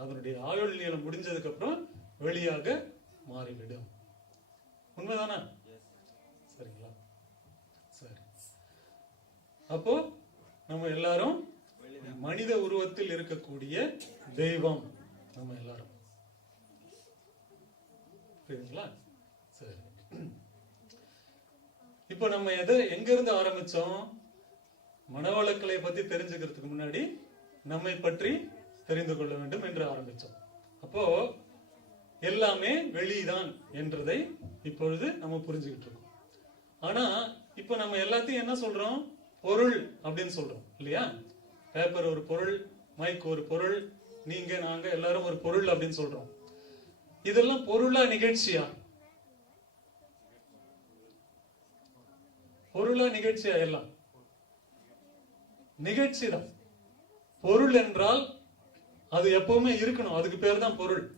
அதனுடைய ஆயுள் நீளம் முடிஞ்சதுக்கு அப்புறம் வெளியாக மாறிவிடும். உண்மைதானே? சரிங்களா? சரி. அப்போ நம்ம எல்லாரும் மனித உருவத்தில் இருக்கக்கூடிய தெய்வம் நம்ம எல்லாரும். புரியுதுங்களா? சரி. இப்போ நம்ம எதை எங்க இருந்து ஆரம்பிச்சோம்? மனவளக்கலை பத்தி தெரிஞ்சுக்கிறதுக்கு முன்னாடி நம்மை பற்றி தெரிந்து கொள்ள வேண்டும் என்று ஆரம்பித்தோம். அப்போ எல்லாமே வெளிதான் என்றதை இப்பொழுது நம்ம புரிஞ்சுக்கிட்டு இருக்கோம். ஆனா இப்போ நம்ம எல்லாத்தையும் என்ன சொல்றோம்? பொருள் அப்படின்னு சொல்றோம் இல்லையா? பேப்பர் ஒரு பொருள் மைக் ஒரு பொருள் நீங்க நாங்க எல்லாரும் ஒரு பொருள் அப்படின்னு சொல்றோம். இதெல்லாம் பொருளா நிகழ்ச்சியா? பொருளா நிகழ்ச்சியா? எல்லாம். நிகழ்ச்சி தான் பொருள் என்றால் அது எப்பவுமே இருக்கணும். அதுக்கு பேர் தான் பொருள்.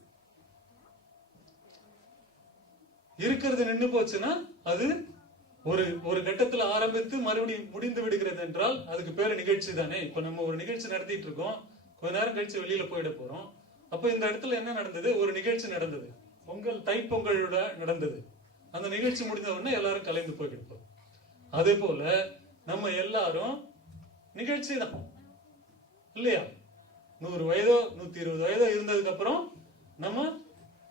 இருக்கிறது நின்று போச்சுன்னா அது ஒரு ஒரு கட்டத்துல ஆரம்பித்து மறுபடியும் முடிந்து விடுகிறது என்றால் அதுக்கு பேரு நிகழ்ச்சி தானே. இப்ப நம்ம ஒரு நிகழ்ச்சி நடத்திட்டு இருக்கோம். கொஞ்ச நேரம் கழிச்சு வெளியில போயிட போறோம். அப்ப இந்த இடத்துல என்ன நடந்தது? ஒரு நிகழ்ச்சி நடந்தது. பொங்கல் தைப்பொங்கலோட நடந்தது. அந்த நிகழ்ச்சி முடிஞ்ச உடனே எல்லாரும் கலைந்து போய்கிட்டு அதே போல நம்ம எல்லாரும் நிகழ்ச்சி தான். இல்லையா? நூறு வயதோ நூத்தி இருபது வயதோ இருந்ததுக்கு அப்புறம் நம்ம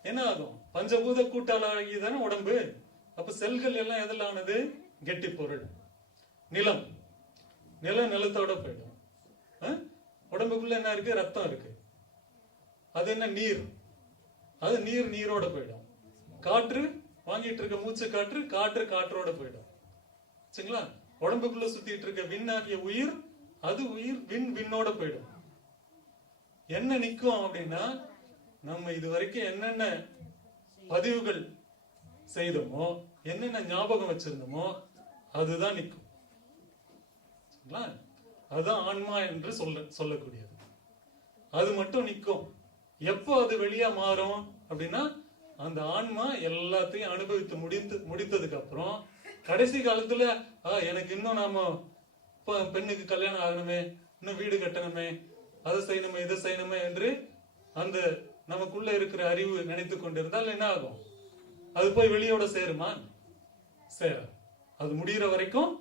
என்ன ஆகும்? பஞ்சபூத கூட்டாளாகி தானே உடம்பு. அப்ப செல்கள் எல்லாம் எதில் ஆனது கெட்டி பொருள் நிலம். நிலம் நிலத்தோட போயிடும். ஆ? உடம்புக்குள்ள என்ன இருக்கு? ரத்தம் இருக்கு. அது என்ன? நீர். அது நீர் நீரோட போயிடும். காற்று வாங்கிட்டு இருக்க மூச்சு காற்று காற்று காற்றோட போயிடும். சரிங்களா? உடம்புக்குள்ள சுத்திட்டு இருக்க விண்ணாகிய உயிர் அது உயிர் விண் விண்ணோட போயிடும். என்ன நிக்கும் அப்படின்னா நம்ம இது வரைக்கும் என்னென்ன பதிவுகள் செய்தோமோ என்னென்ன ஞாபகம் வச்சிருந்தோமோ அதுதான் நிக்கும். அதுதான் ஆன்மா என்று சொல்ல சொல்லக்கூடியது. அது மட்டும் நிக்கும். எப்போ அது வெளியா மாறும் அப்படின்னா அந்த ஆன்மா எல்லாத்தையும் அனுபவித்து முடித்து முடித்ததுக்கு அப்புறம் கடைசி காலத்துல எனக்கு இன்னும் நாம பெண்ணுக்கு கல்யாணம் ஆகணுமே இன்னும் வீடு கட்டணுமே அதை செய்யணுமே இது செய்யணுமே என்று அந்த நமக்குள்ள இருக்கிற அறிவு நினைத்து கொண்டிருந்தால் என்ன ஆகும்? அது போய் வெளியோட சேருமா? சேர அது முடிகிற வரைக்கும்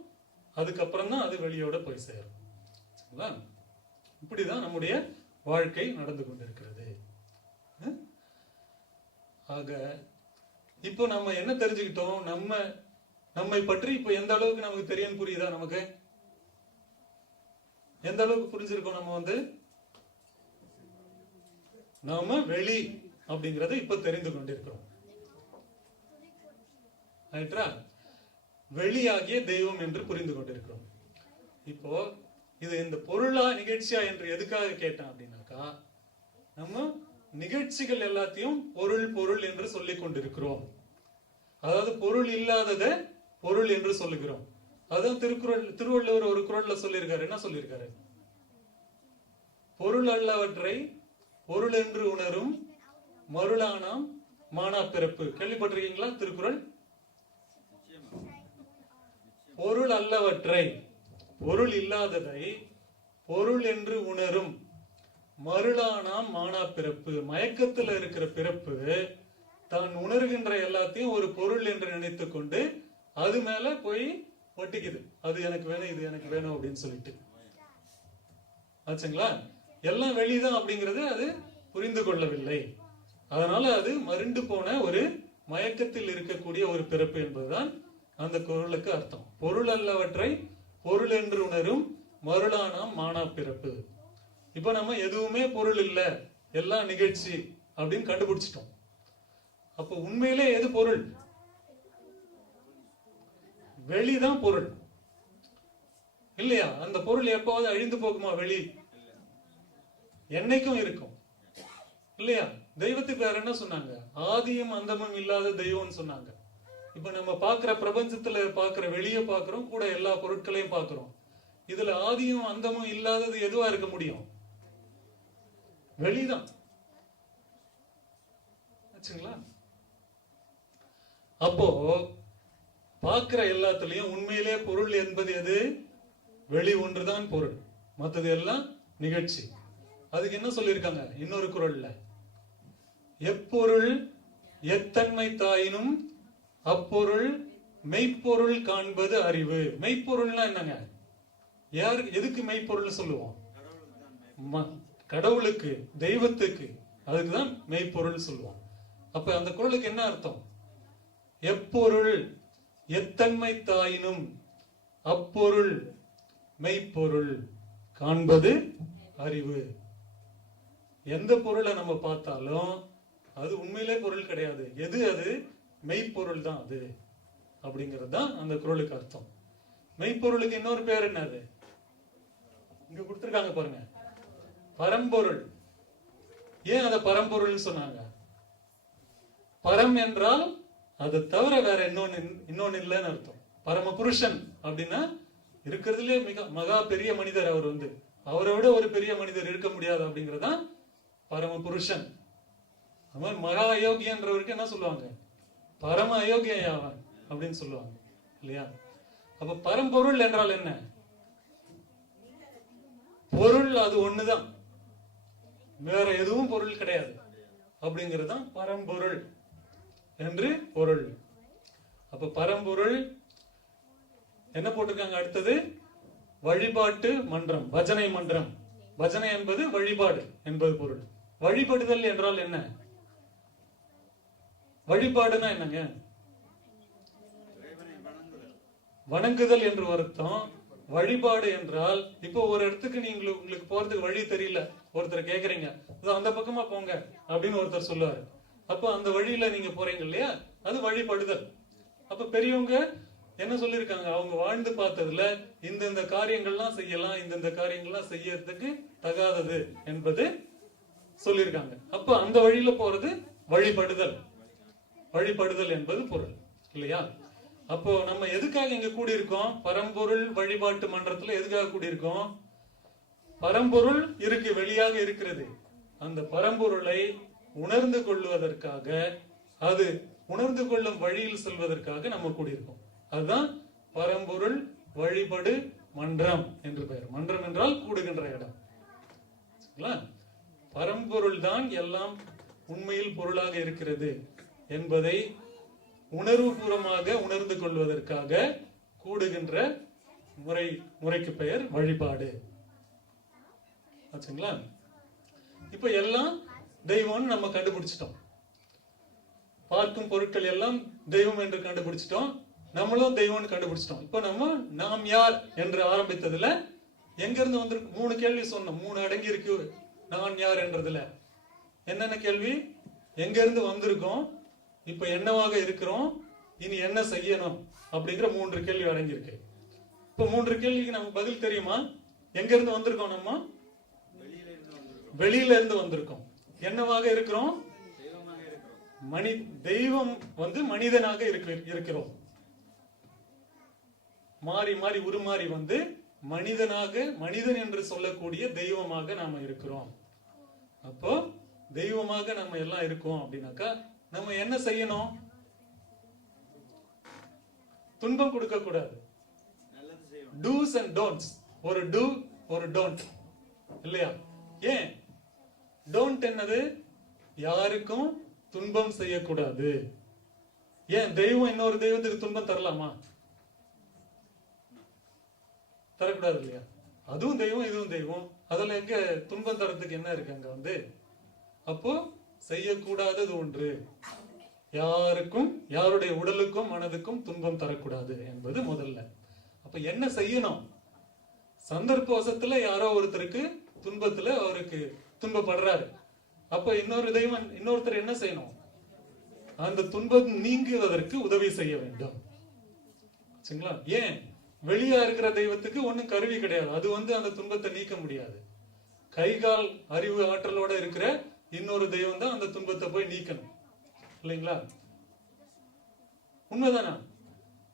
அதுக்கப்புறம் தான் அது வெளியோட போய் சேரும். சரிங்களா? இப்படிதான் நம்முடைய வாழ்க்கை நடந்து கொண்டிருக்கிறது. ஆக இப்போ நம்ம என்ன தெரிஞ்சுக்கிட்டோம்? நம்ம நம்மை பற்றி இப்போ எந்த அளவுக்கு நமக்கு தெரியும் புரியுதா நமக்கு? எந்த அளவுக்கு புரிஞ்சிருக்கோம் நம்ம வந்து? நாம வெளி அப்படிங்கறத இப்ப தெரிந்து கொண்டிருக்கிறோம். ஆயிட்டா வெளியாகிய தெய்வம் என்று புரிந்து கொண்டிருக்கிறோம். இப்போ இது இந்த பொருளா நிகழ்ச்சியா என்று எதுக்காக கேட்டேன் அப்படின்னாக்கா நம்ம நிகழ்ச்சிகள் எல்லாத்தையும் பொருள் பொருள் என்று சொல்லி கொண்டிருக்கிறோம். அதாவது பொருள் இல்லாதத பொருள் என்று சொல்லுகிறோம். அதான் திருக்குறள் திருவள்ளுவர் ஒரு குறள்ல சொல்லியிருக்காரு. என்ன சொல்லியிருக்காரு? பொருள் அல்லவற்றை பொருள் என்று உணரும் மருளானாம் மானா பிறப்பு கேள்விப்பட்டிருக்கீங்களா? திருக்குறள்? பொருள் அல்லவற்றை பொருள் இல்லாததை பொருள் என்று உணரும் மருளானாம் மானா பிறப்பு மயக்கத்துல இருக்கிற பிறப்பு தான் உணர்கின்ற எல்லாத்தையும் ஒரு பொருள் என்று நினைத்து கொண்டு அது மேல போய் ஒட்டிக்குது. அது எனக்கு வேணும் இது எனக்கு வேணும் அப்படின்னு சொல்லிட்டு. ஆச்சுங்களா? எல்லாம் வெளிதான் அப்படிங்கறது அது புரிந்து கொள்ளவில்லை. அதனால அது மருண்டு போன ஒரு மயக்கத்தில் இருக்கக்கூடிய ஒரு பிறப்பு என்பதுதான் அந்த குரலுக்கு அர்த்தம். பொருள் அல்லவற்றை பொருள் என்று உணரும் மருளானாம் மானா பிறப்பு. இப்ப நம்ம எதுவுமே பொருள் இல்ல எல்லாம் நிகழ்ச்சி அப்படின்னு கண்டுபிடிச்சிட்டோம். அப்ப உண்மையிலே எது பொருள்? வெளிதான் பொருள். இல்லையா? அந்த பொருள் எப்போது அழிந்து போகுமா வெளி? என்னைக்கும் இருக்கும். இல்லையா? தெய்வத்துக்கு வேற என்ன சொன்னாங்க? ஆதியும் அந்தமும் இல்லாத தெய்வம்னு சொன்னாங்க. இப்ப நம்ம பாக்குற பிரபஞ்சத்துல பாக்குற வெளியே பாக்குறோம் கூட எல்லா பொருட்களையும் பார்க்கிறோம். இதுல ஆதியும் அந்தமும் இல்லாதது எதுவா இருக்க முடியும்? வெளிதான். ஆச்சுங்களா? அப்போ பார்க்கிற எல்லாத்துலயும் உண்மையிலே பொருள் என்பது எது? வெளி ஒன்றுதான் பொருள். மத்தது எல்லாம் நிகழ்ச்சி. அதுக்கு என்ன சொல்லியிருக்காங்க? இன்னொரு குரல்ல. எப்பொருள் எத்தன்மை தாயினும் அப்பொருள் மெய்ப்பொருள் காண்பது அறிவு. மெய்ப்பொருள்னா என்னங்க? யார் எதுக்கு மெய்ப்பொருள் சொல்லுவோம்? ம- கடவுளுக்கு தெய்வத்துக்கு. அதுக்கு தான் மெய்ப்பொருள் சொல்லுவோம். அப்ப அந்த குரலுக்கு என்ன அர்த்தம்? எப்பொருள் எத்தன்மை தாயினும் அப்பொருள் மெய்ப்பொருள் காண்பது அறிவு. எந்த பொருளை நம்ம பார்த்தாலும் அது உண்மையிலே பொருள் கிடையாது. எது அது? மெய்ப்பொருள் தான் அது. அப்படிங்கிறது தான் அந்த குரலுக்கு அர்த்தம். மெய்ப்பொருளுக்கு இன்னொரு பேர் என்னது? இங்க கொடுத்துருக்காங்க பாருங்க. பரம்பொருள். ஏன் அதை பரம்பொருள்னு சொன்னாங்க? பரம் என்றால் அது தவிர வேற இன்னொன்னு இன்னொன்னு இல்லைன்னு அர்த்தம். பரம புருஷன் அப்படின்னா இருக்கிறதுலே மிக மகா பெரிய மனிதர் அவர் வந்து. அவரை விட ஒரு பெரிய மனிதர் இருக்க முடியாது அப்படிங்கறதுதான் பரம புருஷன் அது மாதிரி மகா அயோக்கியன்றவருக்கு என்ன சொல்லுவாங்க? பரம அயோக்கியன் அவன் அப்படின்னு சொல்லுவாங்க. இல்லையா? அப்ப பரம்பொருள் என்றால் என்ன? பொருள் அது ஒண்ணுதான். வேற எதுவும் பொருள் கிடையாது. அப்படிங்கிறது தான் பரம்பொருள் என்று பொருள். அப்ப பரம்பொருள் என்ன போட்டிருக்காங்க அடுத்தது? வழிபாட்டு மன்றம் பஜனை மன்றம். பஜனை என்பது வழிபாடு என்பது பொருள். வழிபடுதல் என்றால் என்ன? வழிபாடுனா என்னங்க? வணங்குதல் என்று வருத்தம் வழிபாடு என்றால் இப்போ ஒரு இடத்துக்கு நீங்க உங்களுக்கு போறதுக்கு வழி தெரியல. ஒருத்தர் கேக்குறீங்க. அந்த பக்கமா போங்க அப்படின்னு ஒருத்தர் சொல்லுவாரு. அப்போ அந்த வழியில நீங்க போறீங்க இல்லையா? அது வழிபடுதல். அப்ப பெரியவங்க என்ன சொல்லியிருக்காங்க அவங்க வாழ்ந்து பார்த்ததுல இந்தந்த காரியங்கள்லாம் செய்யலாம் இந்தந்த காரியங்கள்லாம் செய்யறதுக்கு தகாதது என்பது சொல்லியிருக்காங்க. அப்ப அந்த வழியில போறது வழிபடுதல். வழிபடுதல் என்பது பொருள். இல்லையா? அப்போ நம்ம எதுக்காக இங்க கூடியிருக்கோம்? பரம்பொருள் வழிபாட்டு மன்றத்துல எதுக்காக கூடியிருக்கோம்? பரம்பொருள் இருக்கு வெளியாக இருக்கிறது. அந்த பரம்பொருளை உணர்ந்து கொள்வதற்காக அது உணர்ந்து கொள்ளும் வழியில் செல்வதற்காக நம்ம கூடியிருக்கோம். அதுதான் பரம்பொருள் வழிபடு மன்றம் என்று பெயர். மன்றம் என்றால் கூடுகின்ற இடம். பரம்பொருள் தான் எல்லாம் உண்மையில் பொருளாக இருக்கிறது என்பதை உணர்வுபூர்வமாக உணர்ந்து கொள்வதற்காக கூடுகின்ற முறை முறைக்கு பெயர் வழிபாடு. ஆச்சுங்களா? இப்ப எல்லாம் தெய்வம்னு நம்ம கண்டுபிடிச்சிட்டோம். பார்க்கும் பொருட்கள் எல்லாம் தெய்வம் என்று கண்டுபிடிச்சிட்டோம். நம்மளும் தெய்வம்னு கண்டுபிடிச்சிட்டோம். இப்போ நம்ம நாம் யார் என்று ஆரம்பித்ததுல எங்க இருந்து வந்திருக்கு? மூணு கேள்வி சொன்னோம். மூணு அடங்கி இருக்கு. நான் யார் என்றதுல என்னென்ன கேள்வி? எங்க இருந்து வந்திருக்கோம்? இப்ப என்னவாக இருக்கிறோம்? இனி என்ன செய்யணும்? அப்படிங்கிற மூன்று கேள்வி அடங்கியிருக்கு. இப்ப மூன்று கேள்விக்கு நமக்கு பதில் தெரியுமா? எங்க இருந்து வந்திருக்கோம் நம்ம? வெளியில இருந்து வந்திருக்கோம். என்னவாக இருக்கிறோம்? மனி தெய்வம் வந்து மனிதனாக இருக்கிறோம். மாறி மாறி உருமாறி வந்து மனிதனாக மனிதன் என்று சொல்லக்கூடிய தெய்வமாக நாம இருக்கிறோம். அப்போ தெய்வமாக நம்ம எல்லாம் இருக்கோம் அப்படின்னாக்கா நம்ம என்ன செய்யணும்? துன்பம் கொடுக்க கூடாது. டூஸ் அண்ட் டோன்ட்ஸ் ஒரு டூ ஒரு டோன்ட் இல்லையா? ஏன்? டோன்ட் என்னது? யாருக்கும் துன்பம் செய்யக்கூடாது. ஏன்? தெய்வம் இன்னொரு தெய்வத்துக்கு துன்பம் தரலாமா? தரக்கூடாது இல்லையா? அதுவும் தெய்வம் இதுவும் தெய்வம். அதில் எங்க துன்பம் தரத்துக்கு என்ன இருக்கு அங்க வந்து? அப்போ செய்யக்கூடாதது ஒன்று. யாருக்கும் யாருடைய உடலுக்கும் மனதுக்கும் துன்பம் தரக்கூடாது என்பது முதல்ல. அப்ப என்ன செய்யணும்? சந்தர்ப்பவசத்துல யாரோ ஒருத்தருக்கு துன்பத்துல அவருக்கு துன்பப்படுறாரு. அப்ப இன்னொரு தெய்வம் இன்னொருத்தர் என்ன செய்யணும்? அந்த துன்பம் நீங்குவதற்கு உதவி செய்ய வேண்டும். சரிங்களா? ஏன்? வெளியா இருக்கிற தெய்வத்துக்கு ஒன்றும் கருவி கிடையாது. அது வந்து அந்த துன்பத்தை நீக்க முடியாது. கை கால் அறிவு ஆற்றலோட இருக்கிற இன்னொரு தெய்வம் தான் அந்த துன்பத்தை போய் நீக்கணும். இல்லைங்களா? உண்மைதானா?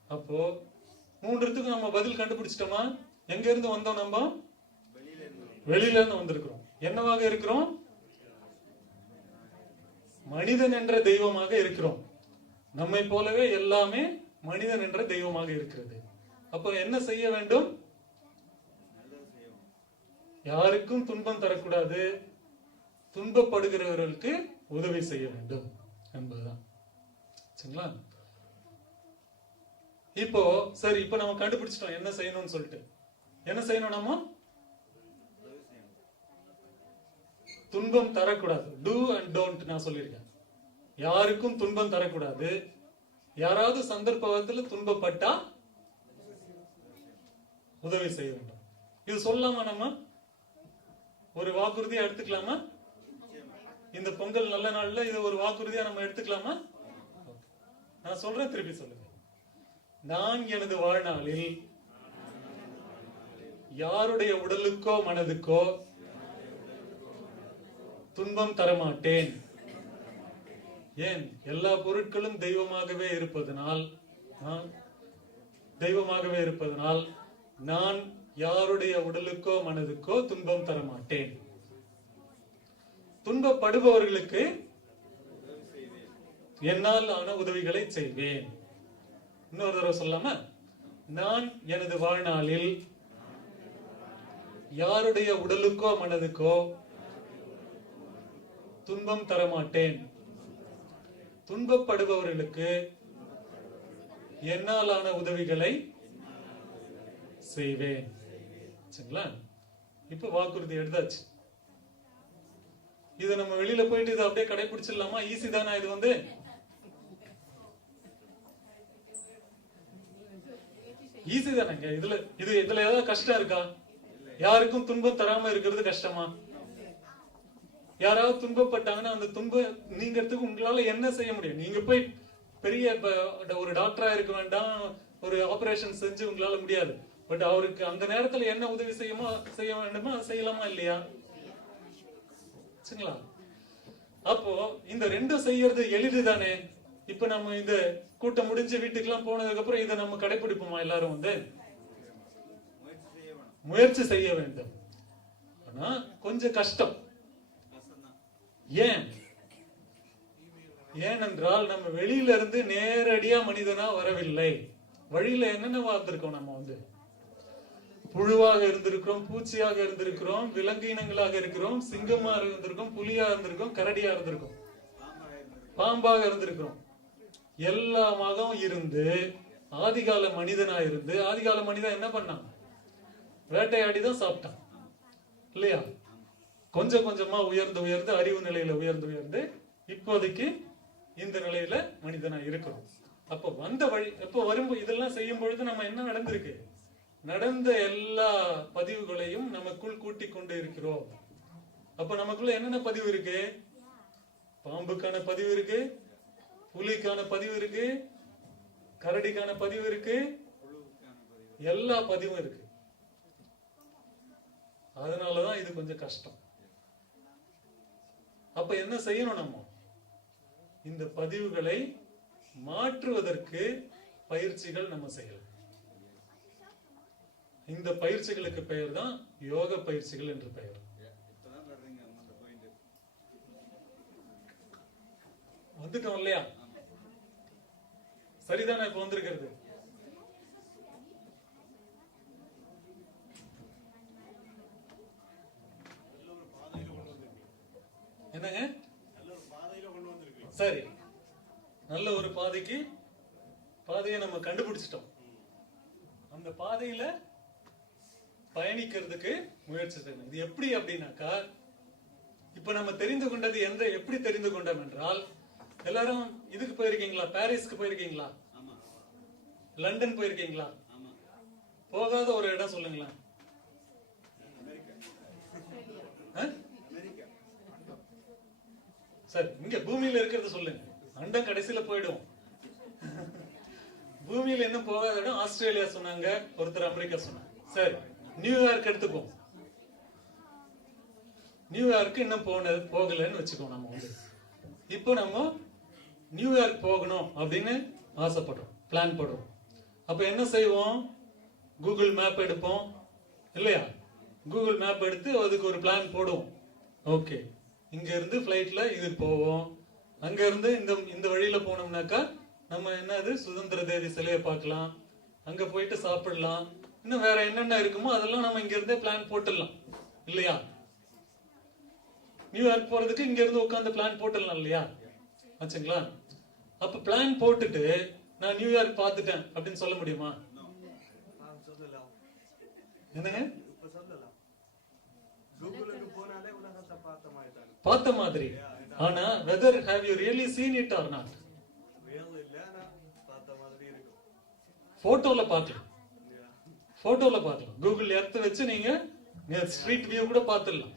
அப்போ மூன்றுத்துக்கும் நம்ம பதில் கண்டுபிடிச்சிட்டோமா? எங்க இருந்து வந்தோம் நம்ம? வெளியில இருந்து வந்திருக்கிறோம். என்னவாக இருக்கிறோம்? மனிதன் என்ற தெய்வமாக இருக்கிறோம். நம்மை போலவே எல்லாமே மனிதன் என்ற தெய்வமாக இருக்கிறது. அப்போ என்ன செய்ய வேண்டும்? யாருக்கும் துன்பம் தரக்கூடாது. துன்பப்படுகிறவர்களுக்கு உதவி செய்ய வேண்டும் என்பதுதான். சரிங்களா? இப்போ சரி இப்போ நம்ம கண்டுபிடிச்சிட்டோம். என்ன செய்யணும்னு சொல்லிட்டு. என்ன செய்யணும் நம்ம? துன்பம் தரக்கூடாது. டூ அண்ட் டோன்ட் நான் சொல்லியிருக்கேன். யாருக்கும் துன்பம் தரக்கூடாது. யாராவது சந்தர்ப்பத்தில் துன்பப்பட்டா உதவி செய்ய வேண்டும். இது சொல்லலாமா நம்ம ஒரு வாக்குறுதியா எடுத்துக்கலாமா? இந்த பொங்கல் நல்ல நாள்ல இது ஒரு வாக்குறுதியா நம்ம எடுத்துக்கலாமா? நான் சொல்றேன் திருப்பி சொல்லுங்க. நான் எனது வாழ்நாளில் யாருடைய உடலுக்கோ மனதுக்கோ துன்பம் தரமாட்டேன். ஏன்? எல்லா பொருட்களும் தெய்வமாகவே இருப்பதனால் நான் தெய்வமாகவே இருப்பதனால் நான் யாருடைய உடலுக்கோ மனதுக்கோ துன்பம் தரமாட்டேன். துன்பப்படுபவர்களுக்கு என்னால் ஆன உதவிகளை செய்வேன். இன்னொரு தடவை சொல்லாம நான் எனது வாழ்நாளில் யாருடைய உடலுக்கோ மனதுக்கோ துன்பம் தரமாட்டேன். துன்பப்படுபவர்களுக்கு என்னாலான உதவிகளை செய்வேன். சரிங்களா? இப்ப வாக்குறுதி எடுத்தாச்சு. இது நம்ம வெளியில போயிட்டு இதை அப்படியே கடைபிடிச்சிடலாமா ஈஸி தானே இது வந்து? ஈஸி தானேங்க. இதுல இது இதுல ஏதாவது கஷ்டம் இருக்கா? யாருக்கும் துன்பம் தராம இருக்கிறது கஷ்டமா? யாராவது துன்பப்பட்டாங்கன்னா அந்த துன்பம் நீங்கிறதுக்கு உங்களால என்ன செய்ய முடியும்? நீங்க போய் பெரிய ஒரு டாக்டரா இருக்க வேண்டாம். ஒரு ஆபரேஷன் செஞ்சு உங்களால முடியாது. பட் அவருக்கு அந்த நேரத்துல என்ன உதவி செய்யுமோ செய்ய வேண்டுமோ? செய்யலாமா இல்லையா? சரிங்களா? அப்போ இந்த ரெண்டும் செய்யறது எளிது தானே இப்ப நம்ம இந்த கூட்டம் முடிஞ்சு வீட்டுக்கெல்லாம் போனதுக்கு அப்புறம் இதை நம்ம கடைபிடிப்போமா எல்லாரும் வந்து? முயற்சி செய்ய வேண்டும். ஆனா கொஞ்சம் கஷ்டம். ஏன்? ஏனென்றால் நம்ம வெளியில இருந்து நேரடியா மனிதனா வரவில்லை. வழியில என்னென்ன வந்திருக்கோம் நம்ம வந்து? புழுவாக இருந்திருக்கிறோம் பூச்சியாக இருந்திருக்கிறோம் விலங்கு இனங்களாக இருக்கிறோம் சிங்கமா இருந்திருக்கோம் புலியா இருந்திருக்கோம் கரடியா இருந்திருக்கோம் பாம்பாக இருந்திருக்கிறோம். எல்லாமாக இருந்து ஆதிகால மனிதனா இருந்து ஆதிகால மனிதன் என்ன பண்ணான்? வேட்டையாடி தான் சாப்பிட்டான். இல்லையா? கொஞ்சம் கொஞ்சமா உயர்ந்து உயர்ந்து அறிவு நிலையில உயர்ந்து உயர்ந்து இப்போதைக்கு இந்த நிலையில மனிதனா இருக்கிறோம். அப்ப வந்த வழி எப்ப வரும்போது இதெல்லாம் செய்யும் பொழுது நம்ம என்ன நடந்திருக்கு? நடந்த எல்லா பதிவுகளையும் நமக்குள் கூட்டிக் கொண்டு இருக்கிறோம். அப்ப நமக்குள்ள என்னென்ன பதிவு இருக்கு? பாம்புக்கான பதிவு இருக்கு புலிக்கான பதிவு இருக்கு கரடிக்கான பதிவு இருக்கு எல்லா பதிவும் இருக்கு. அதனாலதான் இது கொஞ்சம் கஷ்டம். அப்ப என்ன செய்யணும் நம்ம? இந்த பதிவுகளை மாற்றுவதற்கு பயிற்சிகள் நம்ம செய்யலாம். இந்த பயிற்சிகளுக்கு பெயர் தான் யோக பயிற்சிகள் என்று பெயர். வந்துட்டோம் இல்லையா? சரிதானே இப்ப வந்திருக்கிறது? என்னங்க? சரி. நல்ல ஒரு பாதைக்கு பாதையை நம்ம கண்டுபிடிச்சிட்டோம். அந்த பாதையில பயணிக்கிறதுக்கு முயற்சி செய்யணும். இது எப்படி அப்படின்னாக்கா இப்ப நம்ம தெரிந்து கொண்டது எந்த எப்படி தெரிந்து கொண்டோம் என்றால் எல்லாரும் இதுக்கு போயிருக்கீங்களா? பாரிஸ்க்கு போயிருக்கீங்களா? லண்டன் போயிருக்கீங்களா? போகாத ஒரு இடம் சொல்லுங்களேன்? சரி இங்க பூமியில இருக்கிறத சொல்லுங்க. அண்டம் கடைசியில போயிடும் பூமியில இன்னும் போகாத இடம் ஆஸ்திரேலியா சொன்னாங்க ஒருத்தர் அமெரிக்கா சொன்னாங்க. சரி. நியூயார்க் எடுத்துப்போம் நியூயார்க் இன்னும் போனது போகலன்னு வச்சுக்கோ நம்ம வந்து இப்போ நம்ம நியூயார்க் போகணும் அப்படின்னு ஆசைப்படுறோம். பிளான் போடுறோம். அப்போ என்ன செய்வோம்? கூகுள் மேப் எடுப்போம். இல்லையா? கூகுள் மேப் எடுத்து அதுக்கு ஒரு பிளான் போடுவோம். ஓகே இங்கேருந்து ஃப்ளைட்டில் ஃப்ளைட்ல இதுக்கு போவோம். அங்கேருந்து இந்த இந்த வழியில் போனோம்னாக்கா நம்ம என்னது? சுதந்திர தேதி சிலையை பார்க்கலாம். அங்கே போயிட்டு சாப்பிடலாம். இன்னும் வேற என்னென்ன இருக்குமோ அதெல்லாம் நம்ம இங்க இருந்தே பிளான் போட்டுடலாம். இல்லையா? நியூயார்க் போறதுக்கு இங்க இருந்து உட்காந்து பிளான் போட்டுடலாம் இல்லையா? ஆச்சுங்களா? அப்ப பிளான் போட்டுட்டு நான் நியூயார்க் பார்த்துட்டேன் அப்படின்னு சொல்ல முடியுமா? என்னங்க? பார்த்த மாதிரி. ஆனா whether have you really seen it or not போட்டோல பார்க்கலாம். போட்டோல பார்க்கலாம் கூகுள் எர்த் வச்சு நீங்க ஸ்ட்ரீட் வியூ கூட பார்த்துடலாம்.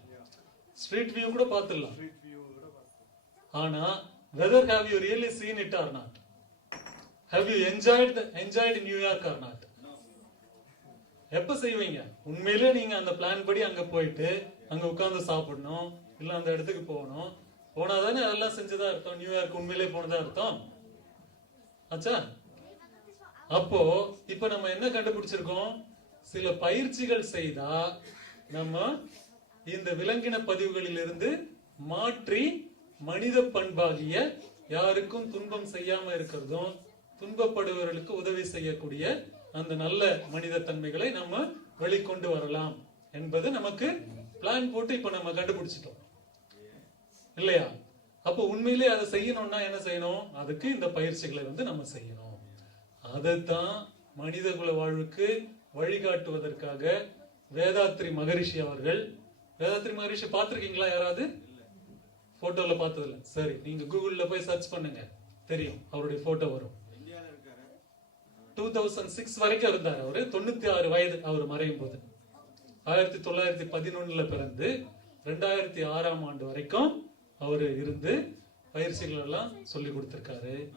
ஸ்ட்ரீட் வியூ கூட பார்த்துடலாம். ஸ்ட்ரீட் வியூ கூட பார்த்தோம் ஆனா whether have you really seen it or not have you enjoyed enjoyed New York or not எப்ப செய்வீங்க? உண்மையிலே நீங்க அந்த பிளான் படி அங்க போயிட்டு அங்க உட்கார்ந்து சாப்பிடணும் இல்ல அந்த இடத்துக்கு போகணும். போனாதானே அதெல்லாம் செஞ்சதா அர்த்தம்? நியூயார்க் உண்மையிலே போனதா அர்த்தம்? ஆச்சா? அப்போ இப்ப நம்ம என்ன கண்டுபிடிச்சிருக்கோம்? சில பயிற்சிகள் செய்தா நம்ம இந்த விலங்கின பதிவுகளிலிருந்து மாற்றி மனித பண்பாகிய யாருக்கும் துன்பம் செய்யாம இருக்கிறதும் துன்பப்படுபவர்களுக்கு உதவி செய்யக்கூடிய அந்த நல்ல மனித தன்மைகளை நம்ம வெளிக்கொண்டு வரலாம் என்பது நமக்கு பிளான் போட்டு இப்ப நம்ம கண்டுபிடிச்சிட்டோம். இல்லையா? அப்போ உண்மையிலே அதை செய்யணும்னா என்ன செய்யணும்? அதுக்கு இந்த பயிற்சிகளை வந்து நம்ம செய்யணும். அதைத்தான் மனிதகுல வாழ்வுக்கு வழிகாட்டுவதற்காக வேதாத்ரி மகரிஷி அவர்கள் வேதாத்ரி மகரிஷி பார்த்துருக்கீங்களா யாராவது? போட்டோல பார்த்ததில்ல. சரி நீங்க கூகுள்ல போய் சர்ச் பண்ணுங்க. தெரியும் அவருடைய போட்டோ வரும். டூ தௌசண்ட் சிக்ஸ் வரைக்கும் இருந்தார் அவரு. தொண்ணூத்தி ஆறு வயது அவர் மறையும் போது. ஆயிரத்தி தொள்ளாயிரத்தி பதினொன்னுல பிறந்து ரெண்டாயிரத்தி ஆறாம் ஆண்டு வரைக்கும் அவர் இருந்து பயிற்சிகள் எல்லாம் சொல்லி கொடுத்திருக்காரு.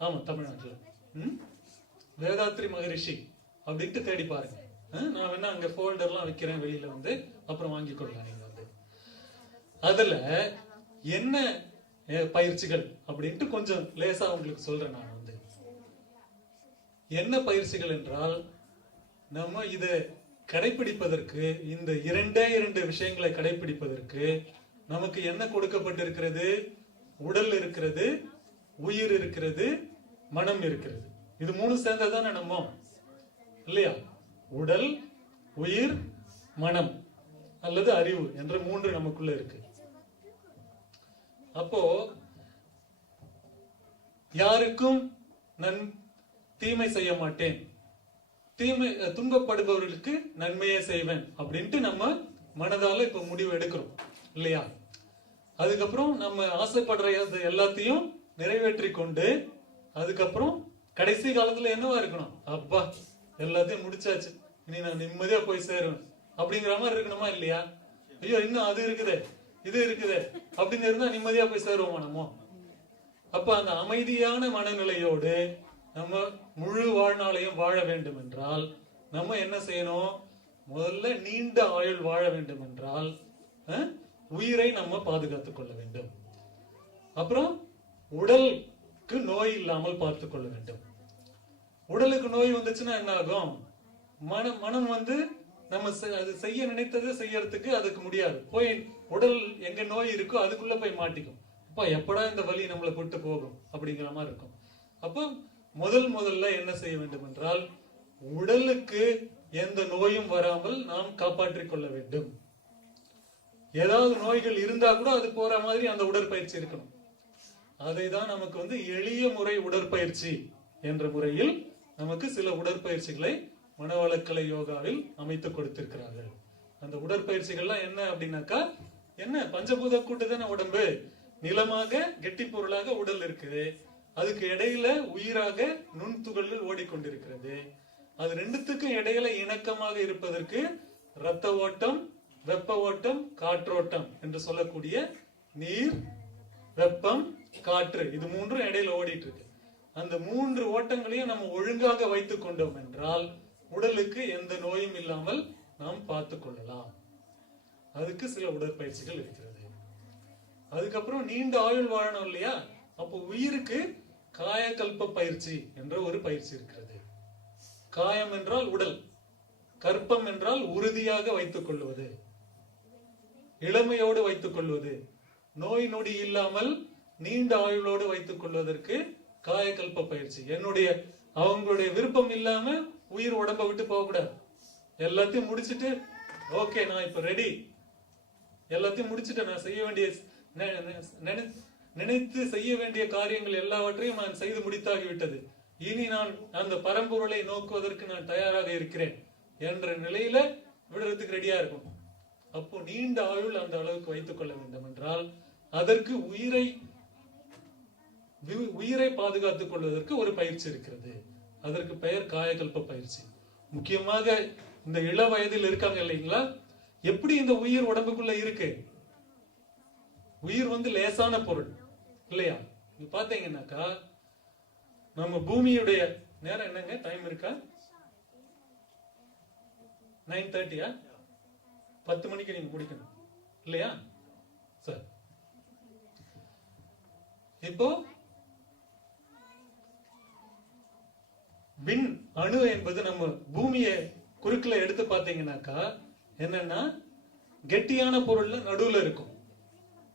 ஆமா தமிழ்நாட்டுல. ம்? வேதாத்ரி மகரிஷி. அப்படின்ட்டு தேடி பாருங்க. நான் வேணா அங்க ஃபோல்டர்லாம் வைக்கிறேன் வெளியில வந்து. அப்புறம் வாங்கி கொள்ளலாம் நீங்க வந்து. அதுல என்ன பயிற்சிகள் அப்படின்ட்டு கொஞ்சம் லேசா உங்களுக்கு சொல்றேன் நான் வந்து. என்ன பயிற்சிகள் என்றால் நம்ம இதை கடைபிடிப்பதற்கு இந்த இரண்டே இரண்டு விஷயங்களை கடைபிடிப்பதற்கு நமக்கு என்ன கொடுக்கப்பட்டிருக்கிறது? உடல் இருக்கிறது உயிர் இருக்கிறது மனம் இருக்கிறது. இது மூணு சேர்ந்ததானே நம்ம இல்லையா? உடல் உயிர் மனம் அல்லது அறிவு என்ற மூன்று நமக்குள்ள இருக்கு. அப்போ யாருக்கும் நன் தீமை செய்ய மாட்டேன். தீமை துன்பப்படுபவர்களுக்கு நன்மையே செய்வேன் அப்படின்ட்டு நம்ம மனதால இப்ப முடிவு எடுக்கிறோம். இல்லையா? அதுக்கப்புறம் நம்ம ஆசைப்படுற எல்லாத்தையும் நிறைவேற்றி கொண்டு அதுக்கப்புறம் கடைசி காலத்துல என்னவா இருக்கணும்? அப்பா எல்லாத்தையும் முடிச்சாச்சு. இனி நான் நிம்மதியா போய் சேருவேன். அப்படிங்கிற மாதிரி இருக்கணுமா இல்லையா? ஐயோ இன்னும் அது இருக்குதே இது இருக்குதே. அப்படின்னு இருந்தா நிம்மதியா போய் சேருவோமா நம்ம? அப்ப அந்த அமைதியான மனநிலையோடு நம்ம முழு வாழ்நாளையும் வாழ வேண்டும் என்றால் நம்ம என்ன செய்யணும்? முதல்ல நீண்ட ஆயுள் வாழ வேண்டும் என்றால் உயிரை நம்ம பாதுகாத்துக் கொள்ள வேண்டும். அப்புறம் உடலுக்கு நோய் இல்லாமல் பார்த்துக் கொள்ள வேண்டும். உடலுக்கு நோய் வந்துச்சுன்னா என்ன ஆகும்? மனம் மனம் வந்து நம்ம அது செய்ய நினைத்ததை செய்யறதுக்கு அதுக்கு முடியாது. போய் உடல் எங்க நோய் இருக்கோ அதுக்குள்ள போய் மாட்டிக்கும். அப்ப எப்படா இந்த வலி நம்மளை கொட்டு போகும்? அப்படிங்கிற மாதிரி இருக்கும். அப்போ முதல் முதல்ல என்ன செய்ய வேண்டும் என்றால் உடலுக்கு எந்த நோயும் வராமல் நாம் காப்பாற்றிக் கொள்ள வேண்டும். ஏதாவது நோய்கள் இருந்தா கூட அது போற மாதிரி அந்த உடற்பயிற்சி இருக்கணும். அதை தான் நமக்கு வந்து எளிய முறை உடற்பயிற்சி என்ற முறையில் நமக்கு சில உடற்பயிற்சிகளை மனவளக்கலை யோகாவில் அமைத்து கொடுத்திருக்கிறார்கள். அந்த உடற்பயிற்சிகள்லாம் என்ன அப்படின்னாக்கா என்ன? பஞ்சபூத கூட்டு தானே உடம்பு? நிலமாக கெட்டி பொருளாக உடல் இருக்குது. அதுக்கு இடையில உயிராக நுண்துகள்கள் ஓடிக்கொண்டிருக்கிறது. அது ரெண்டுத்துக்கும் இடையில இணக்கமாக இருப்பதற்கு இரத்த ஓட்டம் வெப்ப ஓட்டம் காற்றோட்டம் என்று சொல்லக்கூடிய நீர் வெப்பம் காற்று. இது மூன்றும் இடையில ஓடிட்டு இருக்கு. அந்த மூன்று ஓட்டங்களையும் நம்ம ஒழுங்காக வைத்துக் கொண்டோம் என்றால் உடலுக்கு எந்த நோயும் இல்லாமல் நாம் பார்த்துக் கொள்ளலாம். அதுக்கு சில உடற்பயிற்சிகள் இருக்கிறது. அதுக்கப்புறம் நீண்ட ஆயுள் வாழணும் இல்லையா? அப்போ உயிருக்கு காயக்கல்ப பயிற்சி என்ற ஒரு பயிற்சி இருக்கிறது. காயம் என்றால் உடல் கற்பம் என்றால் உறுதியாக வைத்துக் கொள்வது இளமையோடு வைத்துக் கொள்வது நோய் நொடி இல்லாமல் நீண்ட ஆயுளோடு வைத்துக் கொள்வதற்கு காயக்கல்ப பயிற்சி. என்னுடைய அவங்களுடைய விருப்பம் இல்லாம உயிர் உடம்ப விட்டு போக கூடாது எல்லாத்தையும் முடிச்சுட்டு ஓகே நான் இப்ப ரெடி எல்லாத்தையும் முடிச்சுட்டேன் நான் செய்ய வேண்டிய நினை- நினைத்து செய்ய வேண்டிய காரியங்கள் எல்லாவற்றையும் நான் செய்து முடித்தாகிவிட்டது. இனி நான் அந்த பரம்பொருளை நோக்குவதற்கு நான் தயாராக இருக்கிறேன் என்ற நிலையில விடுறதுக்கு ரெடியா இருக்கும் அப்போ நீண்ட ஆயுள் அந்த அளவுக்கு வைத்துக் கொள்ள வேண்டும் என்றால் அதற்கு உயிரை உயிரை பாதுகாத்துக் கொள்வதற்கு ஒரு பயிற்சி இருக்கிறது. அதற்கு பெயர் காயகல்ப பயிற்சி. முக்கியமாக இந்த இள வயதில் இருக்காங்க இல்லைங்களா? எப்படி இந்த உயிர் உடம்புக்குள்ள இருக்கு? உயிர் வந்து லேசான பொருள் இல்லையா? இது பாத்தீங்கன்னாக்கா நம்ம பூமியுடைய நேரம் என்னங்க? டைம் இருக்கா? நைன் தேர்ட்டியா பத்து மணிக்கு நீங்க முடிக்கணும் இல்லையா? சார் இப்போ விண் அணு என்பது நம்ம பூமியை குறுக்கில் எடுத்து பார்த்தீங்கன்னாக்கா என்னன்னா கெட்டியான பொருள்ல நடுவில் இருக்கும்.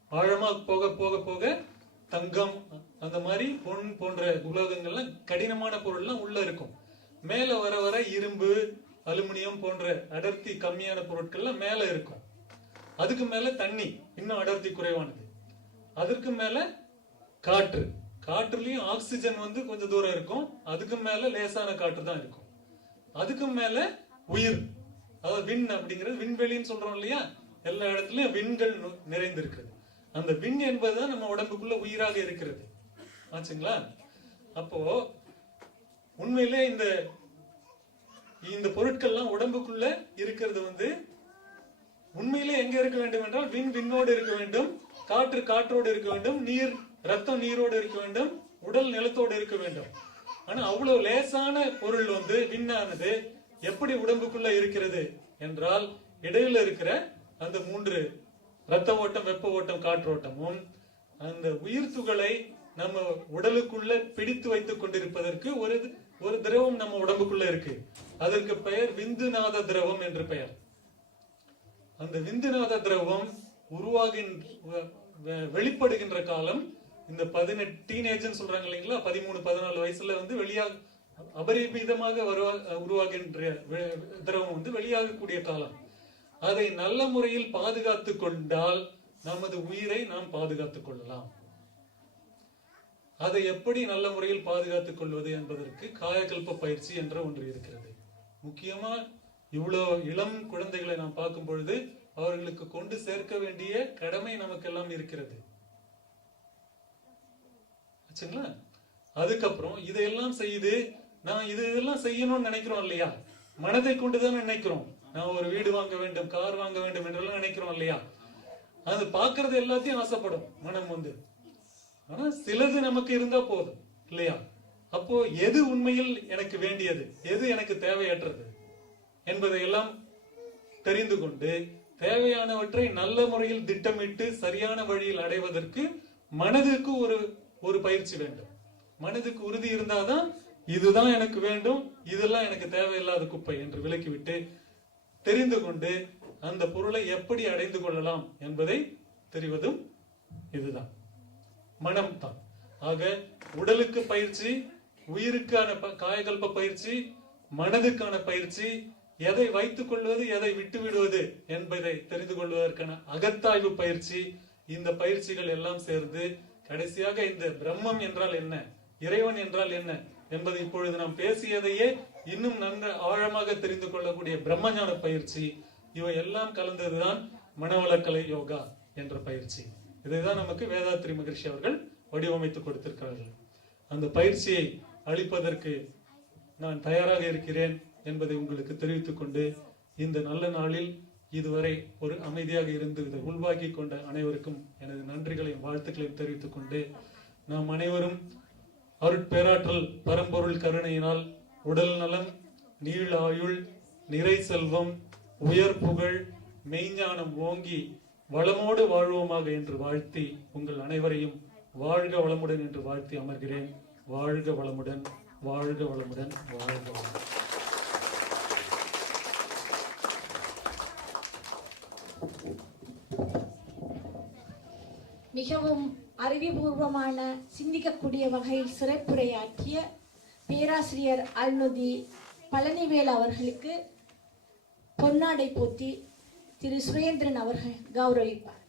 ஆழமாக போக போக போக தங்கம் அந்த மாதிரி பொன் போன்ற உலோகங்கள்லாம் கடினமான பொருள்லாம் உள்ள இருக்கும். மேலே வர வர இரும்பு அலுமினியம் போன்ற அடர்த்தி கம்மியான பொருட்கள்லாம் மேலே இருக்கும். அதுக்கு மேலே தண்ணி இன்னும் அடர்த்தி குறைவானது. அதற்கு மேலே காற்று. காற்றுலயும் ஆக்சிஜன் வந்து கொஞ்சம் தூரம் இருக்கும். அதுக்கு மேல லேசான காற்று தான் இருக்கும். அதுக்கு மேல உயிர் அதாவது விண் அப்படிங்கிறது விண்வெளின்னு சொல்றோம் இல்லையா? எல்லா இடத்துலயும் விண்கள் நு- நிறைந்திருக்கிறது. அந்த விண் என்பதுதான் நம்ம உடம்புக்குள்ள உயிராக இருக்கிறது. ஆச்சுங்களா? அப்போ உண்மையிலே இந்த இந்த பொருட்கள்லாம் உடம்புக்குள்ள இருக்கிறது வந்து உண்மையிலே எங்க இருக்க வேண்டும் என்றால் விண் விண்ணோடு இருக்க வேண்டும் காற்று காற்றோடு இருக்க வேண்டும் நீர் ரத்தம் நீரோடு இருக்க வேண்டும் உடல் நிலத்தோடு இருக்க வேண்டும். ஆனா அவ்வளவு லேசான பொருள் வந்து விண்ணானது எப்படி உடம்புக்குள்ள இருக்கிறது என்றால் இடையில இருக்கிற அந்த மூன்று ரத்த ஓட்டம் வெப்ப ஓட்டம் காற்றோட்டமும் அந்த உயிர் துகளை நம்ம உடலுக்குள்ள பிடித்து வைத்துக் கொண்டிருப்பதற்கு ஒரு ஒரு திரவம் நம்ம உடம்புக்குள்ள இருக்கு. அதற்கு பெயர் விந்துநாத திரவம் என்று பெயர். அந்த விந்துநாத திரவம் உருவாகின்ற வ- வெளிப்படுகின்ற காலம் இந்த பதினெட்டு டீனேஜ்னு சொல்றாங்க இல்லைங்களா? பதிமூணு பதினாலு வயசுல வந்து வெளியாக அபரிமிதமாக வருவா உருவாகின்ற திரவம் வந்து வெளியாகக்கூடிய காலம். அதை நல்ல முறையில் பாதுகாத்துக் கொண்டால் நமது உயிரை நாம் பாதுகாத்துக் கொள்ளலாம். அதை எப்படி நல்ல முறையில் பாதுகாத்துக் கொள்வது என்பதற்கு காயகல்ப பயிற்சி என்ற ஒன்று இருக்கிறது. முக்கியமா இவ்வளோ இளம் குழந்தைகளை நாம் பார்க்கும் பொழுது அவர்களுக்கு கொண்டு சேர்க்க வேண்டிய கடமை நமக்கெல்லாம் இருக்கிறது. ஆச்சுங்களா அதுக்கப்புறம் இதையெல்லாம் செய்து நான் இது இதெல்லாம் செய்யணும்னு நினைக்கிறோம் இல்லையா? மனதை கொண்டுதான் நினைக்கிறோம். நான் ஒரு வீடு வாங்க வேண்டும் கார் வாங்க வேண்டும் என்றெல்லாம் நினைக்கிறோம் இல்லையா? அது பார்க்கறது எல்லாத்தையும் ஆசைப்படும் மனம் வந்து. ஆனா சிலது நமக்கு இருந்தா போதும் இல்லையா? அப்போ எது உண்மையில் எனக்கு வேண்டியது? எது எனக்கு தேவையற்றது? என்பதை எல்லாம் தெரிந்து கொண்டு தேவையானவற்றை நல்ல முறையில் திட்டமிட்டு சரியான வழியில் அடைவதற்கு மனதிற்கு ஒரு ஒரு பயிற்சி வேண்டும். மனதுக்கு உறுதி இருந்தாதான் இதுதான் எனக்கு வேண்டும் இதெல்லாம் எனக்கு தேவையில்லாத குப்பை என்று விலக்கிவிட்டு தெரிந்து கொண்டு அந்த பொருளை எப்படி அடைந்து கொள்ளலாம் என்பதை தெரிவதும் இதுதான். மனம் தான் ஆக உடலுக்கு பயிற்சி உயிருக்கான ப- காயகல்ப பயிற்சி மனதுக்கான பயிற்சி எதை வைத்துக் கொள்வது எதை விட்டு விடுவது என்பதை தெரிந்து கொள்வதற்கான அகத்தாய்வு பயிற்சி இந்த பயிற்சிகள் எல்லாம் சேர்ந்து கடைசியாக இந்த பிரம்மம் என்றால் என்ன? இறைவன் என்றால் என்ன? என்பது இப்பொழுது நாம் பேசியதையே இன்னும் நன்கு ஆழமாக தெரிந்து கொள்ளக்கூடிய பிரம்மஞான பயிற்சி. இவை எல்லாம் கலந்ததுதான் மனவளக்கலை யோகா என்ற பயிற்சி. இதைதான் நமக்கு வேதாத்ரி மகிழ்ச்சி அவர்கள் வடிவமைத்து கொடுத்திருக்கிறார்கள். அந்த பயிற்சியை அளிப்பதற்கு நான் தயாராக இருக்கிறேன் என்பதை உங்களுக்கு தெரிவித்துக் கொண்டு இந்த நல்ல நாளில் இதுவரை ஒரு அமைதியாக இருந்து இதை உள்வாக்கி கொண்ட அனைவருக்கும் எனது நன்றிகளையும் வாழ்த்துக்களையும் தெரிவித்துக் கொண்டு நாம் அனைவரும் அருட்பேராற்றல் பரம்பொருள் கருணையினால் உடல் நலம் நீள் ஆயுள் நிறை செல்வம் உயர் புகழ் மெய்ஞானம் ஓங்கி வளமோடு வாழ்வோமாக என்று வாழ்த்தி உங்கள் அனைவரையும் வாழ்க வளமுடன் என்று வாழ்த்தி அமர்கிறேன். வாழ்க வளமுடன் வாழ்க வளமுடன் வாழ்க வளமுடன். மிகவும் அறிவுபூர்வமான சிந்திக்கக்கூடிய வகையில் சிறப்புரையாற்றிய பேராசிரியர் அல்நுதி பழனிவேல் அவர்களுக்கு பொன்னாடை போத்தி திரு சுரேந்திரன் அவர்கள் கௌரவிப்பார்.